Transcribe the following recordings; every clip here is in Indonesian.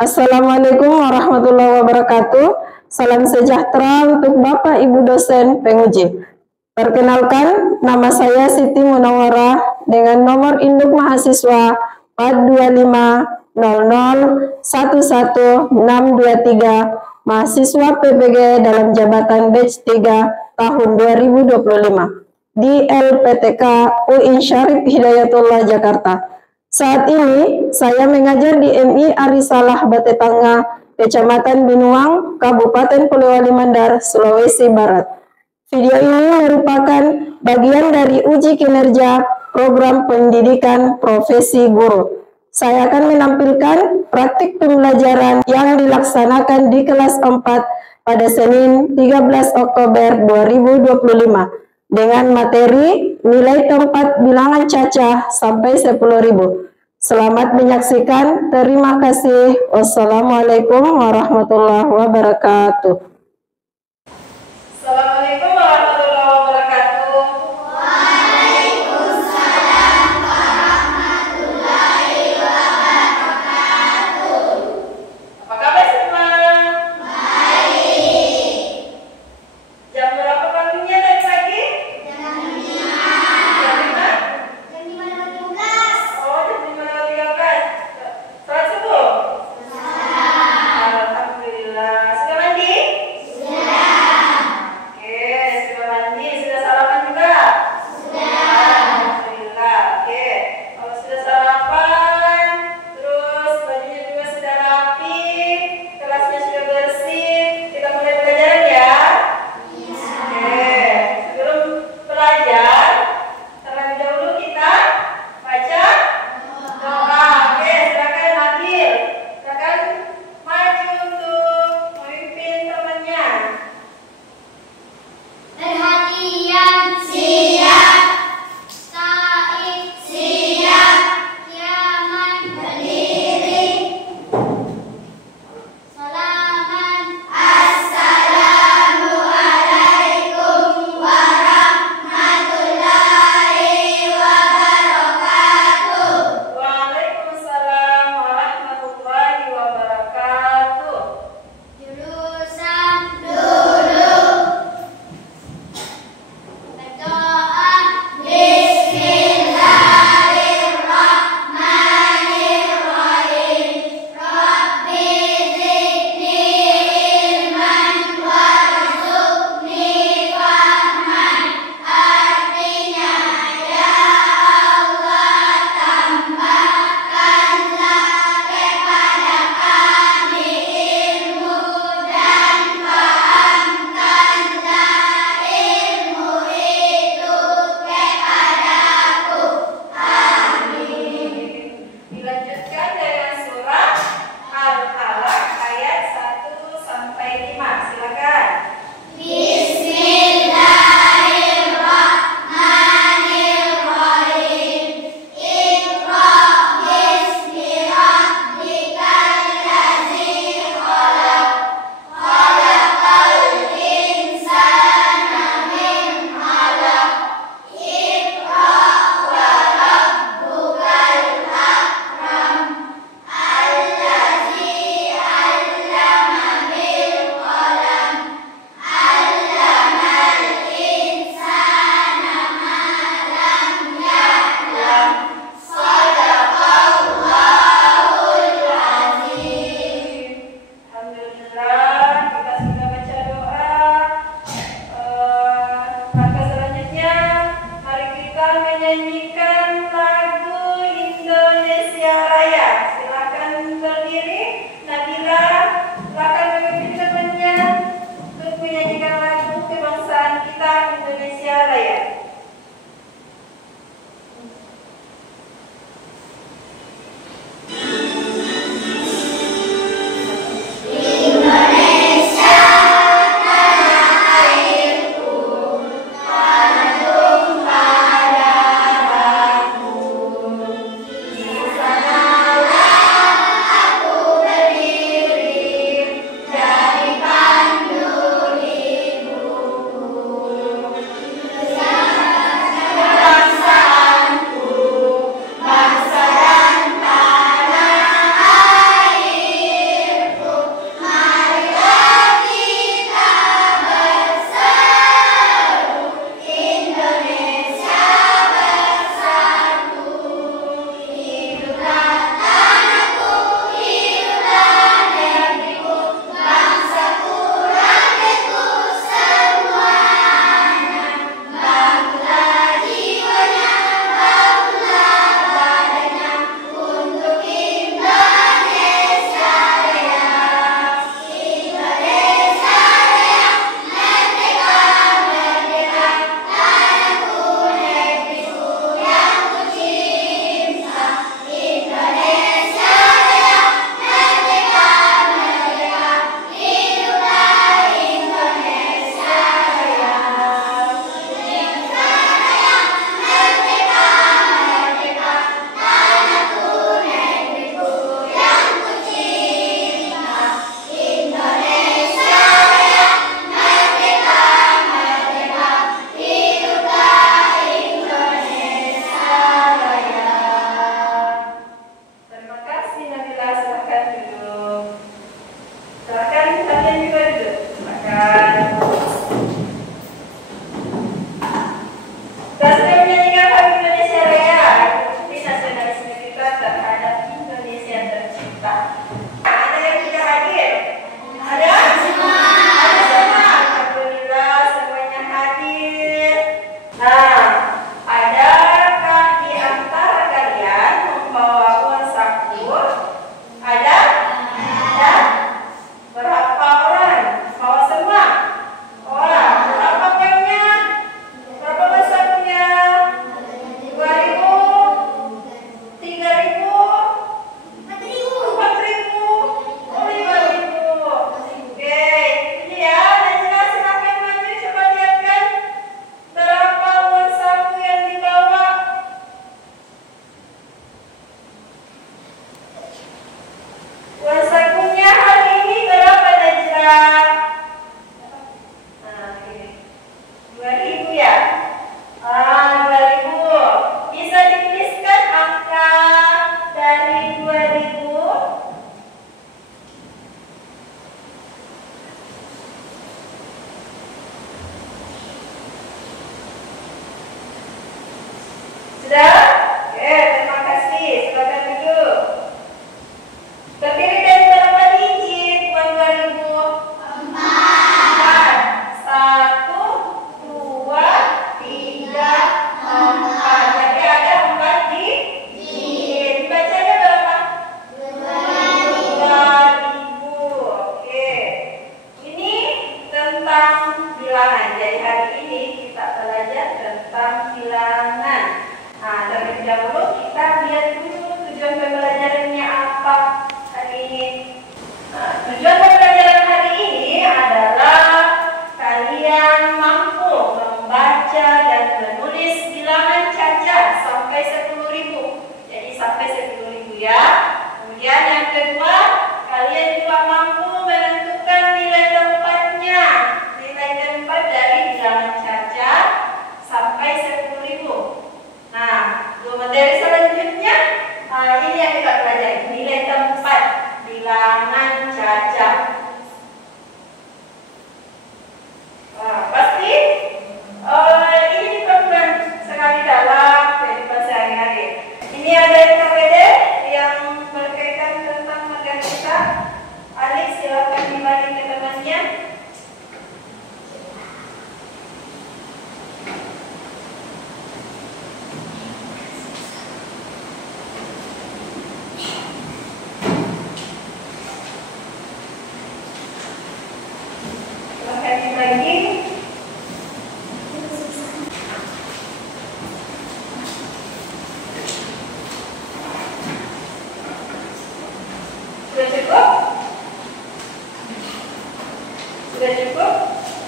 Assalamualaikum warahmatullahi wabarakatuh. Salam sejahtera untuk Bapak Ibu dosen penguji. Perkenalkan, nama saya Siti Munawwarah dengan nomor induk mahasiswa 42500111623, mahasiswa PPG dalam jabatan batch 3 tahun 2025 di LPTK UI Syarif Hidayatullah Jakarta. Saat ini saya mengajar di MI Arisalah Batetanga, Kecamatan Binuang, Kabupaten Polewali Mandar, Sulawesi Barat. Video ini merupakan bagian dari uji kinerja program pendidikan profesi guru. Saya akan menampilkan praktik pembelajaran yang dilaksanakan di kelas 4 pada Senin 13 Oktober 2025 dengan materi nilai tempat bilangan cacah sampai 10.000. Selamat menyaksikan. Terima kasih. Wassalamualaikum warahmatullahi wabarakatuh. Assalamualaikum warahmatullahi wabarakatuh. Waalaikumsalam warahmatullahi wabarakatuh. Apa kabar semua? Baik. Jam berapa bangunnya tadi pagi? Jam 5. Jam 5? Jam 5.13. Oh, jam 5.13. Salat subuh? Salam. Alhamdulillah. Sudah mandi?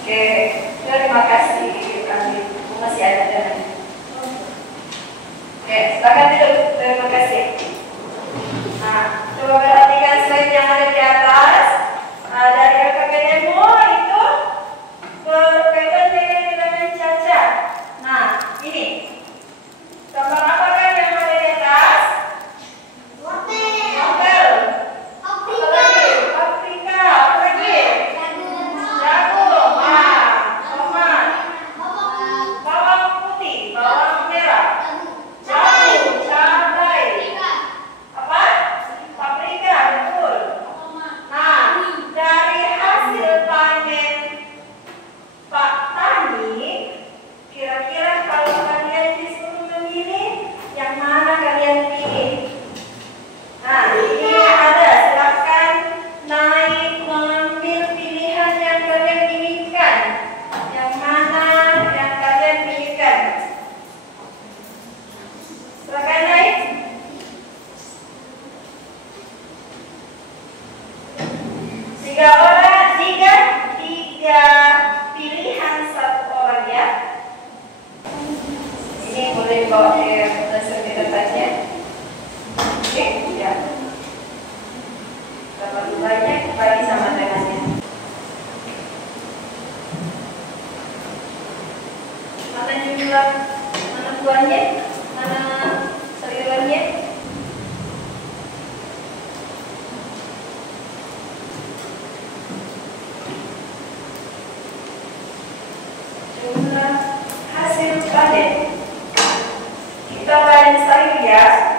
Oke, terima kasih kami. Masih ada dan. Oke, silakan duduk. Terima kasih. Nah, coba perhatikan slide yang ada di atas. Dari LKPDMO itu berkaitan dengan bilangan cacat. Nah, ini gambar apa kan yang ada di atas? Wortel. Paprika. Apa lagi? Jagung. Tomat. Bawang putih. Bawang merah. Jagung. Cabai. Apa? Paprika. Betul. Nah, dari hasil panen Pak Tani, kira-kira kalau kalian disuruh memilih, yang mana kalian pilih? Nah, ini ada, silakan naik mengambil pilihan yang kalian inginkan. Yang mana yang kalian pilihkan? Silakan naik. Tiga pilihan satu orang ya. Ini boleh dibawa ke sertifikatnya. Oke, ya. Terlalu banyak bagi sama dengannya. Mana jumlah, mana buahnya, mana sayurannya? Jumlah hasil panen. Kita panen sayur ya.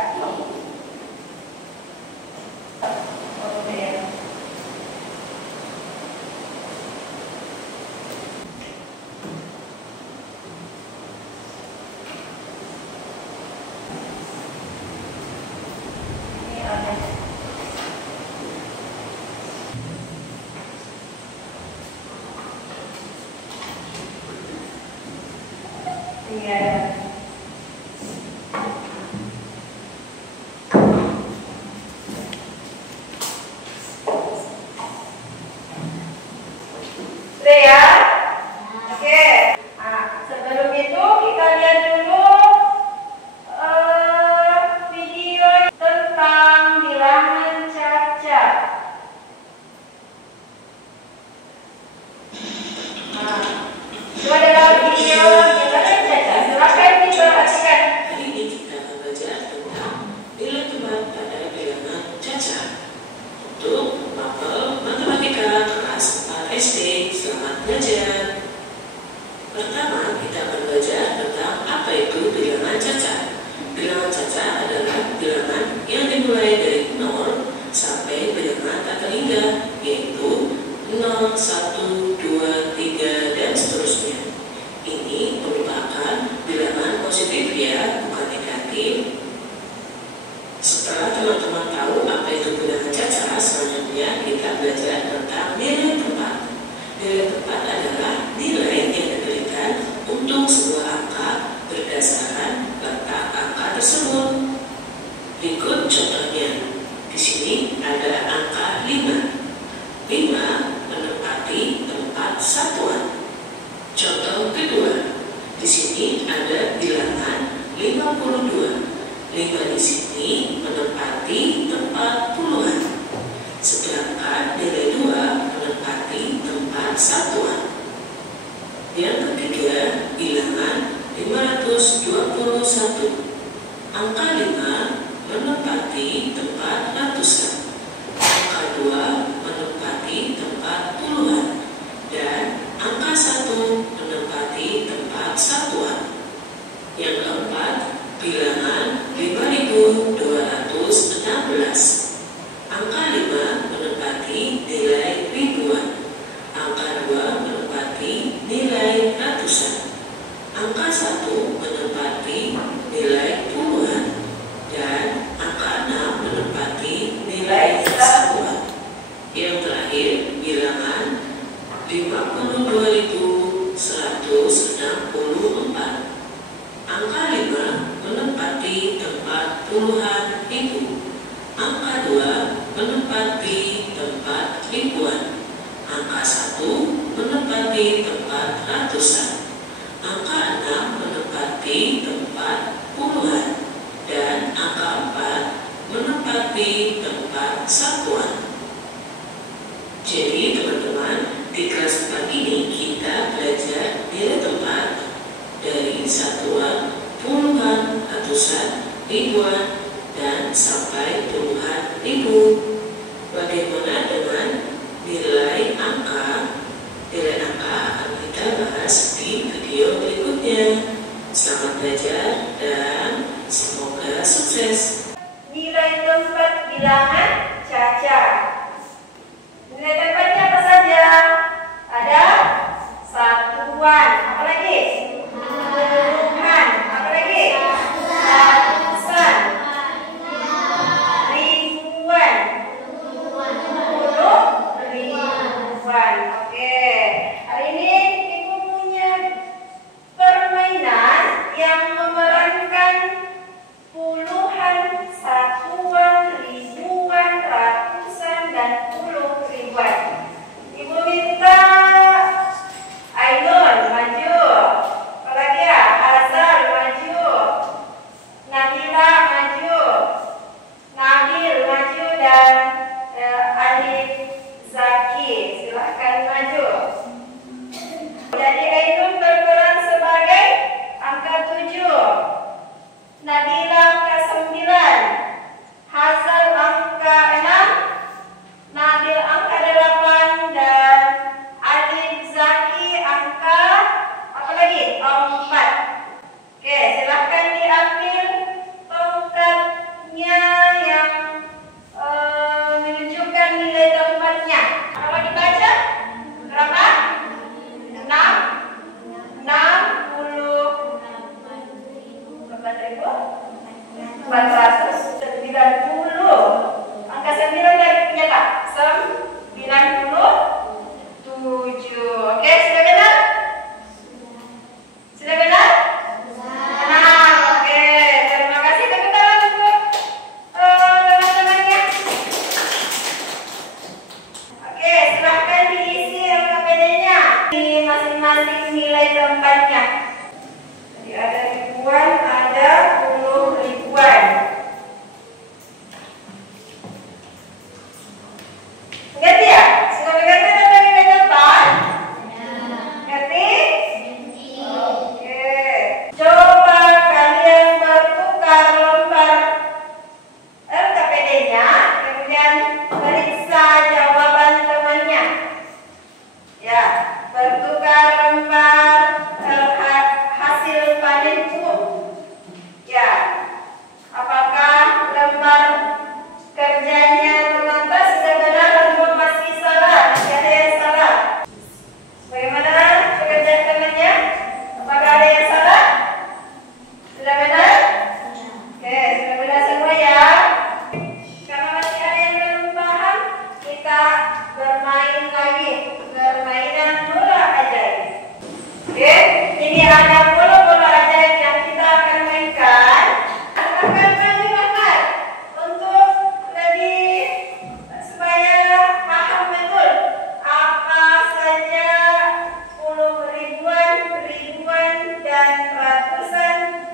Sudah ya? Oke. Nah, sebelum itu kita lihat dulu video tentang bilangan cacat. Nah, itu adalah video bilangan cacat. Silakan diperhatikan. Hari ini kita akan belajar tentang nilai teman pada bilangan cacat untuk mapel matematika kelas 4 SD. Selamat belajar. Pertama, kita akan belajar tentang apa itu bilangan cacat. Bilangan cacat adalah bilangan yang dimulai dari 0 sampai bilangan tak terhingga, yaitu 0, 1, 2, 3, dan seterusnya. Ini merupakan bilangan positif ya, bukan negatif. Setelah teman-teman tahu apa itu bilangan cacat, selanjutnya kita belajar tentang nilai tempat. Nilai tempat adalah nilai yang diberikan untuk sebuah angka berdasarkan letak angka tersebut. Berikut contohnya. Di sini ada angka 5. 5 menempati tempat satuan. Contoh kedua. Di sini ada bilangan 52. 5 di sini menempati tempat puluhan. Sedangkan nilai 2 menempati tempat satuan. Yang ketiga, bilangan 521. Angka 5 menempati tempat ratusan. Angka 2 menempati tempat puluhan. Dan angka 1 menempati tempat satuan. Yang keempat, bilangan 5216. Angka 5 menempati nilai ribuan. Angka 2 menempati nilai ratusan. Angka 1 menempati nilai puluhan. Dan angka 6 menempati nilai satuan. Yang terakhir, bilangan 52.164. Angka 5 menempati tempat puluhan ribu. Angka 2 menempati tempat ribuan. Angka 1 menempati tempat ratusan. Angka 6 menempati tempat puluhan. Dan angka 4 menempati tempat satuan. Jadi teman-teman, di kelas 4 ini kita belajar nilai tempat dari satuan, puluhan, ratusan, ribuan, dan sampai puluhan ribu. Bagaimana dengan nilai angka? Nilai angka akan kita bahas di video berikutnya. Selamat belajar dan semoga sukses. Nilai tempat bilangan cacar. Nilai tempatnya apa saja? Ada satuan, apa lagi? Puluhan, apa lagi? Ratusan, ribuan, puluh ribuan. Oke, hari ini Ibu punya permainan yang memerankan puluhan, satuan, ribuan, ratusan, dan puluh ribuan. Ibu minta Ainun maju, apalagi ya, Azal maju, Nabila maju, Nabil maju, dan Alif Zaki, silahkan maju. Jadi Ainun berperan sebagai angka 7, Nabila angka 9, Hazal angka 6, Nabil angka 8, dan Alif Zaki angka apa lagi? 4. Oke, silahkan diambil tongkatnya yang menunjukkan nilai tempatnya. Kalau dibaca berapa? 490. Angka 9 tadi punya tak? 97. Oke, sudah benar? Sudah benar? Nah, oke. Terima kasih. Tepuk tangan untuk teman-temannya. Oke, silahkan diisi LKPD-nya di masing-masing nilai tempatnya. Jadi ada ribuan, ada puluh ribuan. Ngerti ya? Sudah mengerti tentang nilai tempat? Ngerti? Oke. Coba kalian bertukar lembar LKPD-nya, kemudian periksa jawaban temannya. Ya, bertukar lembar hasil panenku. Ya, apakah lembar kerjanya teman-teman sudah benar atau masih salah? Masih ada yang salah? Bagaimana pekerjaan temannya? Apakah ada yang salah? Sudah benar? Oke, sudah benar semua ya. Kalau masih ada yang belum paham, kita bermain lagi. Permainan bola ajaib. Oke, ini ada bola-bola ajaib yang kita akan mainkan. Akan kami makan untuk lebih supaya paham betul apa saja puluh ribuan, ribuan, dan ratusan,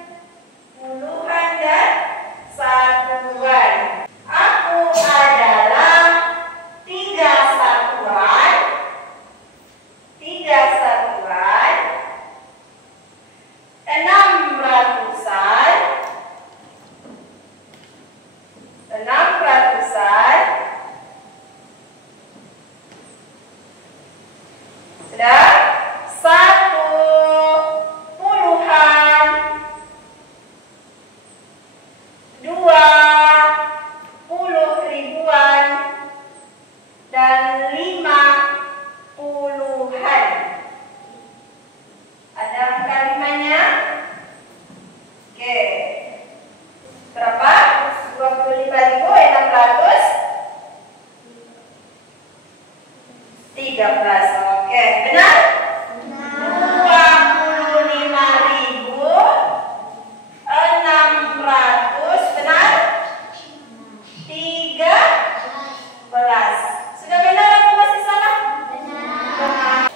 puluhan, dan satuan. Aku adalah 3 satuan, 3 satuan, 6 ratusan, 6 ratusan, sudah, 1 puluhan, 2 puluh ribuan, dan 5 puluhan. Ada angka 5-nya? Oke. Berapa? 25.613. Oke, benar? 25.600, benar? 13. Sudah benar atau masih salah? Benar.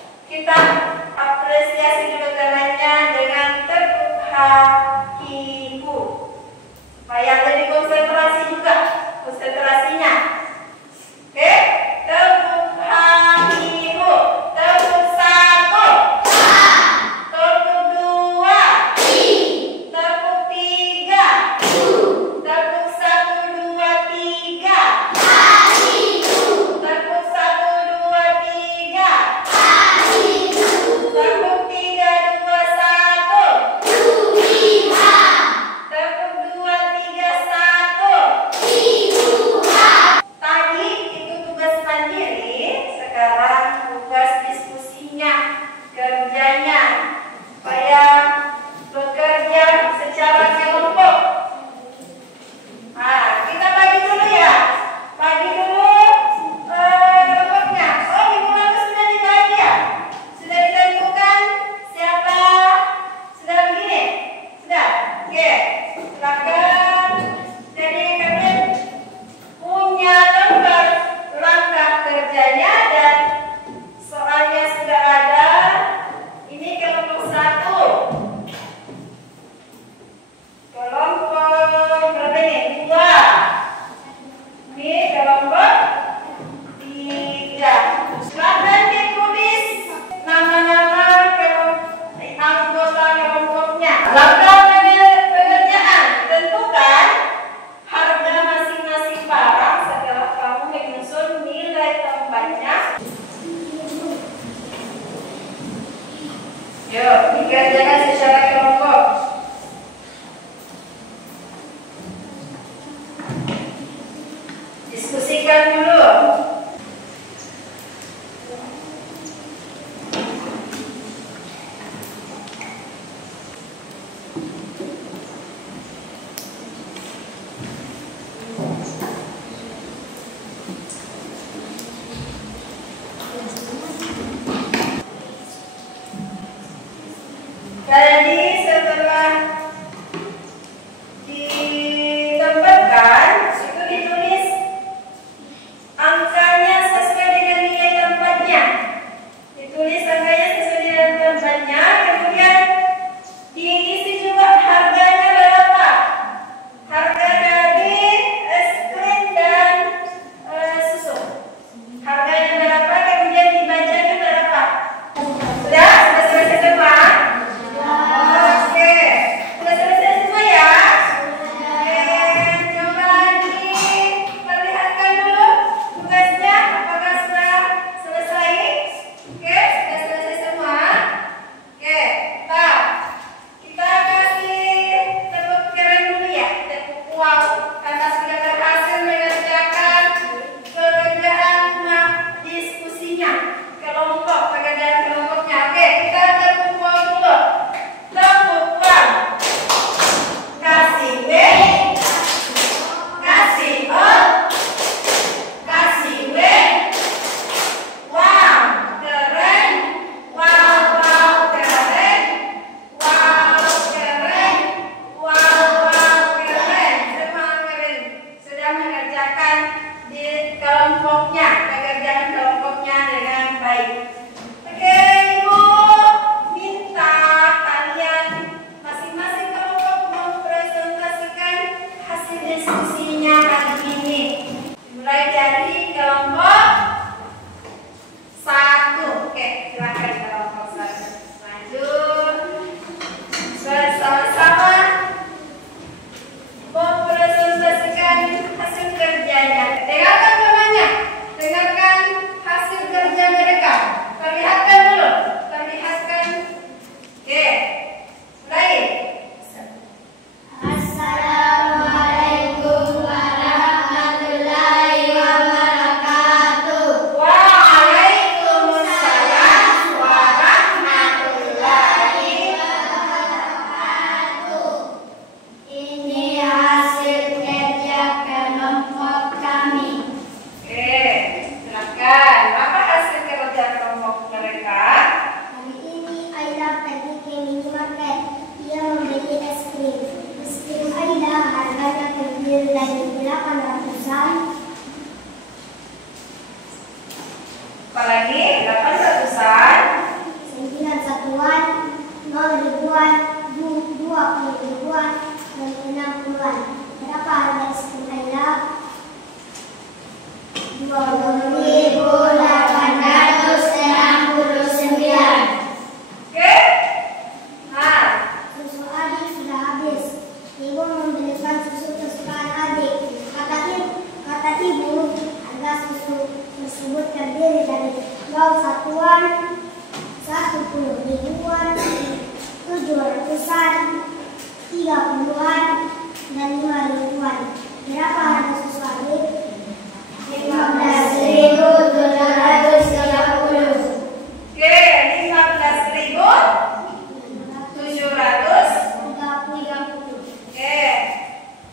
tempatnya. Yuk, dikerjakan secara kelompok. Diskusikan dulu. Jadi setelah ditempatkan, itu ditulis angkanya sesuai dengan nilai tempatnya. Ditulis angkanya sesuai dengan tempatnya, kemudian diisi juga harganya berapa. Harga dari es krim dan susu. Harganya berapa, kemudian dibacanya berapa. Sudah? Sudah selesai semua? Oke, sudah selesai semua ya? Oke, coba diperlihatkan dulu tugasnya, apakah sudah selesai? Oke, sudah selesai semua? Oke, kita kasih tepuk keren dulu ya, tepuk wow, karena sudah berhasil mengerjakan pekerjaan diskusinya, pekerjaan kelompoknya. Oke, kita tepuk wow dulu. Tepuk wow. Kasih B, kasih O, kasih W. Wow, keren. Wow, wow, keren. Wow, keren. Wow, wow, keren. Semua keren. Sudah mengerjakan di kelompoknya, pekerjaan kelompoknya dengan baik. Oke, Ibu minta kalian masing-masing kelompok mempresentasikan hasil diskusinya hari ini. Mulai dari kelompok 1. Oke, silakan kelompok 1. Lanjut. Bersama-sama mempresentasikan hasil kerjanya. Dengarkan temannya. Dengarkan hasil kerja mereka. Perlihatkan dulu. Perlihatkan. Oke. Mulai. Assalamualaikum warahmatullahi wabarakatuh. Waalaikumsalam warahmatullahi. Ini hasil kerja kelompok kami. Oke. Silakan. Apa hasil kerja kelompok mereka? Hari ini Aida pergi ke minimarket. Dia membeli es krim. Es krim Aida harganya terdiri dari 800-an. Apalagi 800-an. 9 satuan, 0 ribuan, 20 ribuan, dan 60-an. Berapa harga es krim Aida? 20.869. Oke. Nah, Susu adik sudah habis. Ibu membelikan susu kesukaan adik. Kata ibu, harga susu tersebut terdiri dari 0 satuan, 10 ribuan, 700-an, 30-an, dan 5 ribuan. Berapa harga susu adik? 15.730. oke, 15.730. Oke.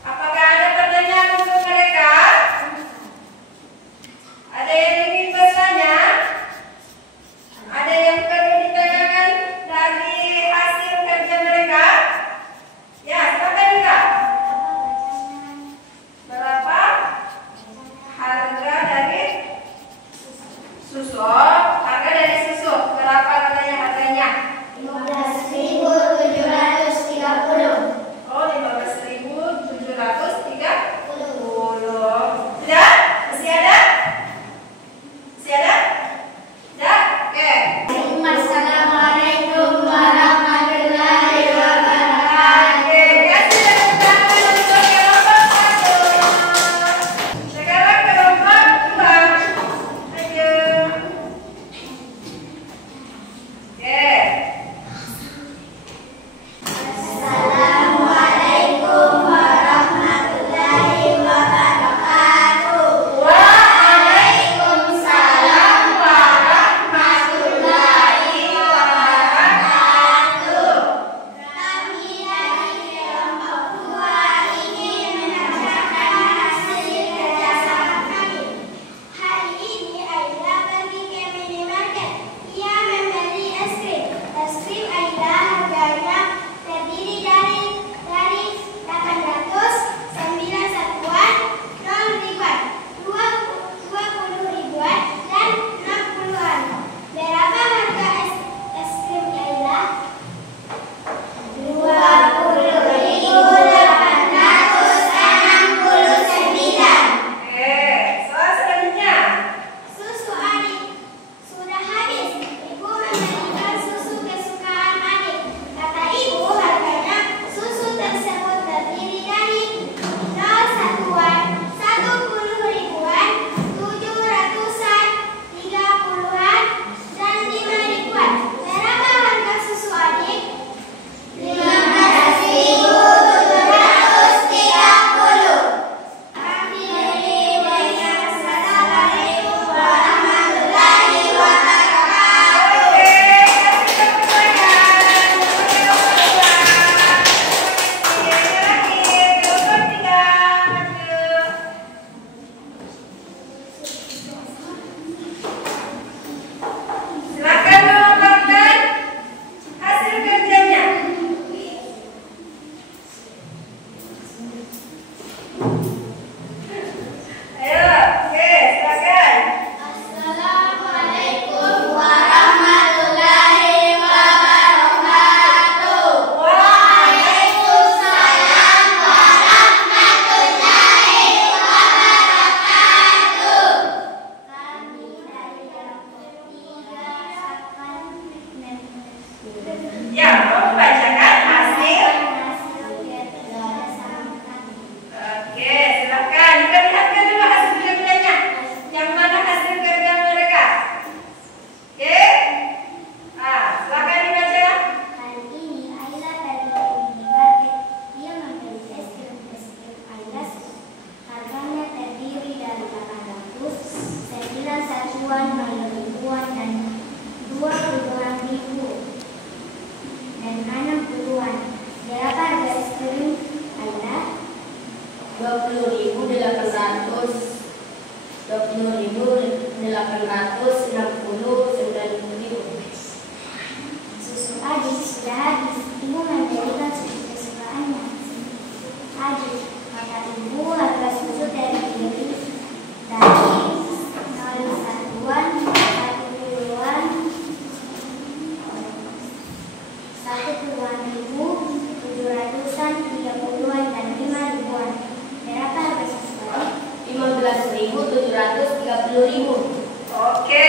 Apakah ada pertanyaan untuk mereka? Ada yang ingin bertanya? Ada yang perlu ditanyakan dari hasil kerja mereka? Ya, silakan juga. Berapa harga dari susu? Harga dari susu. Berapa katanya harganya? 15.730. Oh, 15.730. Sudah? Masih ada? Masih ada? Sudah? Oke. Assalamualaikum warahmatullahi wabarakatuh. Oke, kasih tepuk tangan untuk kelompok 1. Sekarang kelompok 2. Lanjut. Susu Adit sudah habis. Ibu memberikan susu kesukaannya. Adit, kata ibu, harga susu dari diri dari 0,1-an, 1 puluhan ribu, 700-an, 30-an, dan 5 ribuan. Berapa harga susu Adit? 15.730.000. Oke,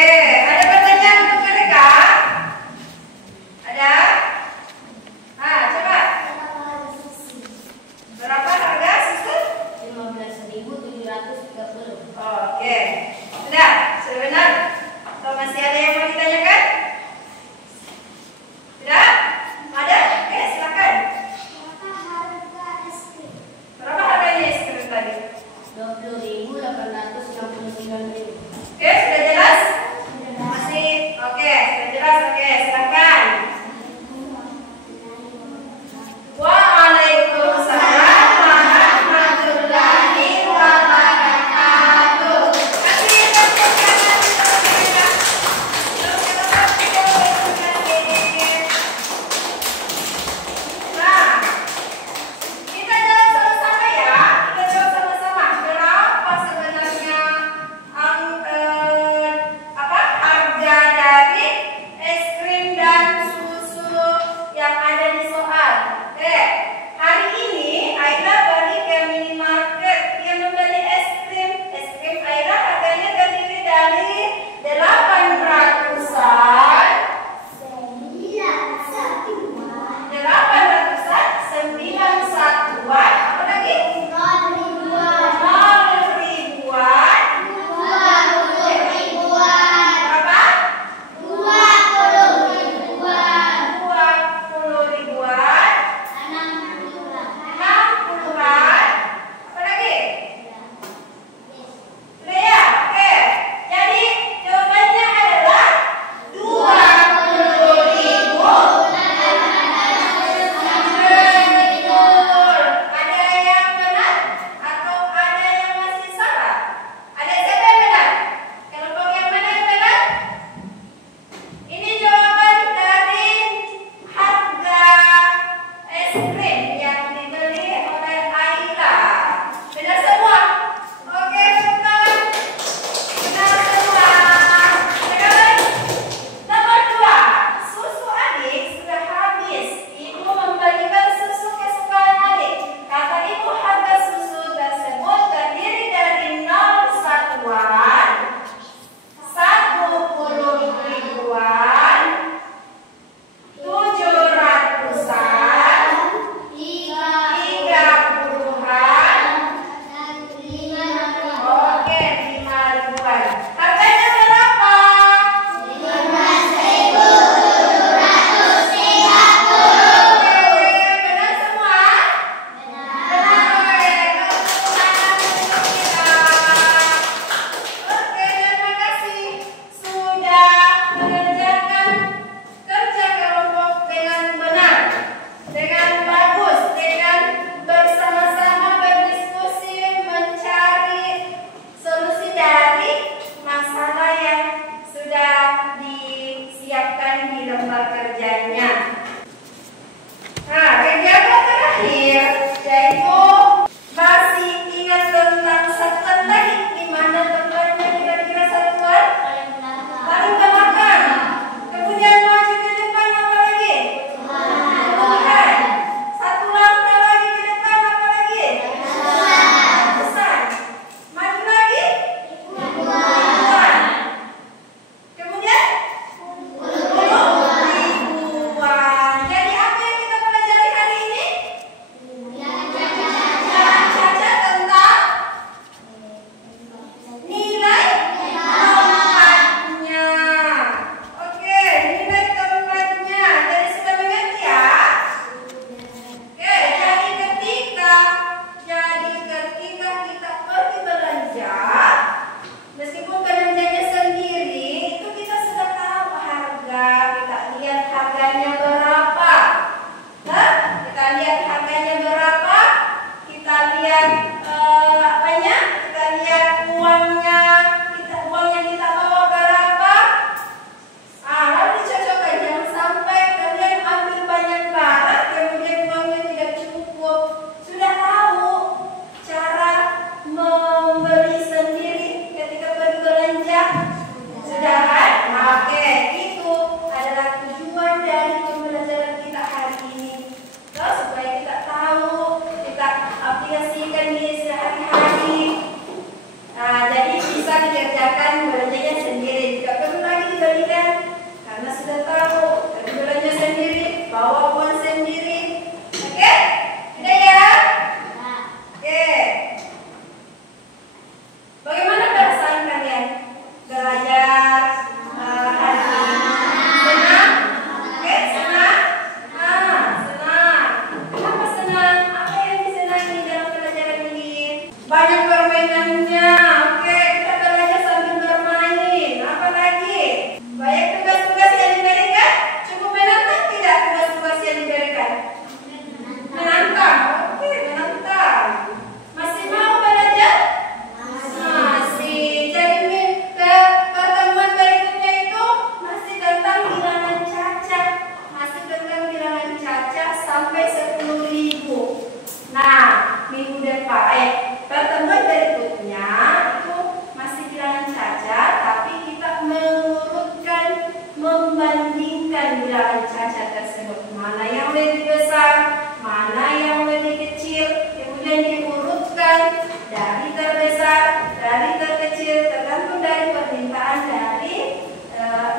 pemilahan cacat tersebut. Mana yang lebih besar, mana yang lebih kecil, kemudian diurutkan dari terbesar, dari terkecil, tergantung dari permintaan dari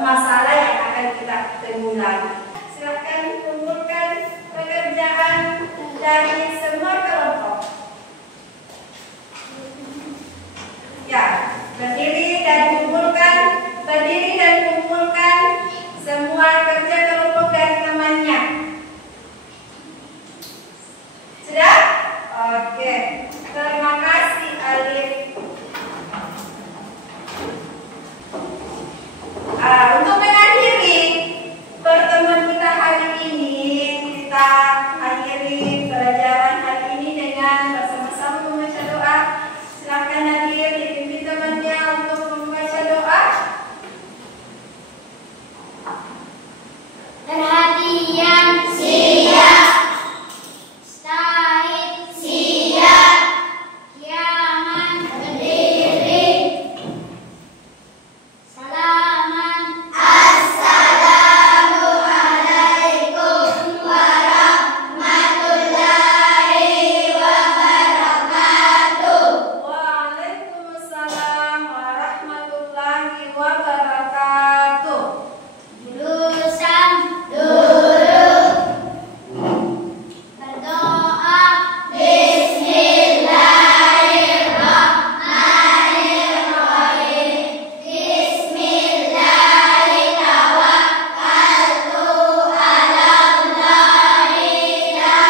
masalah yang akan kita temui lagi. Silakan kumpulkan pekerjaan dari semua kelompok. Ya, berdiri dan kumpulkan semua kerja kelompok dari temannya. Sudah? Oke. Terima kasih Alif. Untuk mengakhiri pertemuan kita hari ini, kita akhiri pelajaran hari ini dengan bersama-sama membaca doa. Silakan Nadir dipimpin temannya untuk membaca doa. Perhatian siap, stahid siap, kiaman berdiri, salaman assalamualaikum warahmatullahi wabarakatuh. Waalaikumsalam warahmatullahi wabarakatuh. Jurusan duduk, berdoa, Bismillahirrahmanirrahim, Bismillahirrahmanirrahim, Allahi la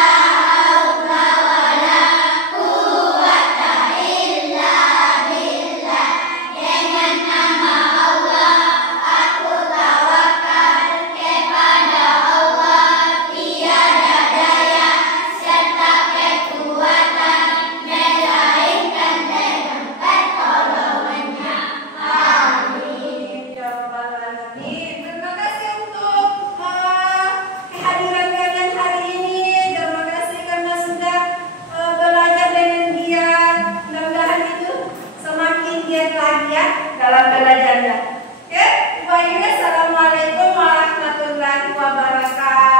haula wala quwwata illa billah. Dengan nama Allah aku tawakal, kepada Allah tiada daya serta kekuatan melainkan dengan pertolongannya. Amin. Ya Rabbal Alamin. Terima kasih untuk kehadiran kalian hari ini. Terima kasih karena sudah belajar dengan giat. Mudah-mudahan itu semakin giat lagi ya dalam belajarnya. Oke, Assalamualaikum warahmatullahi wabarakatuh.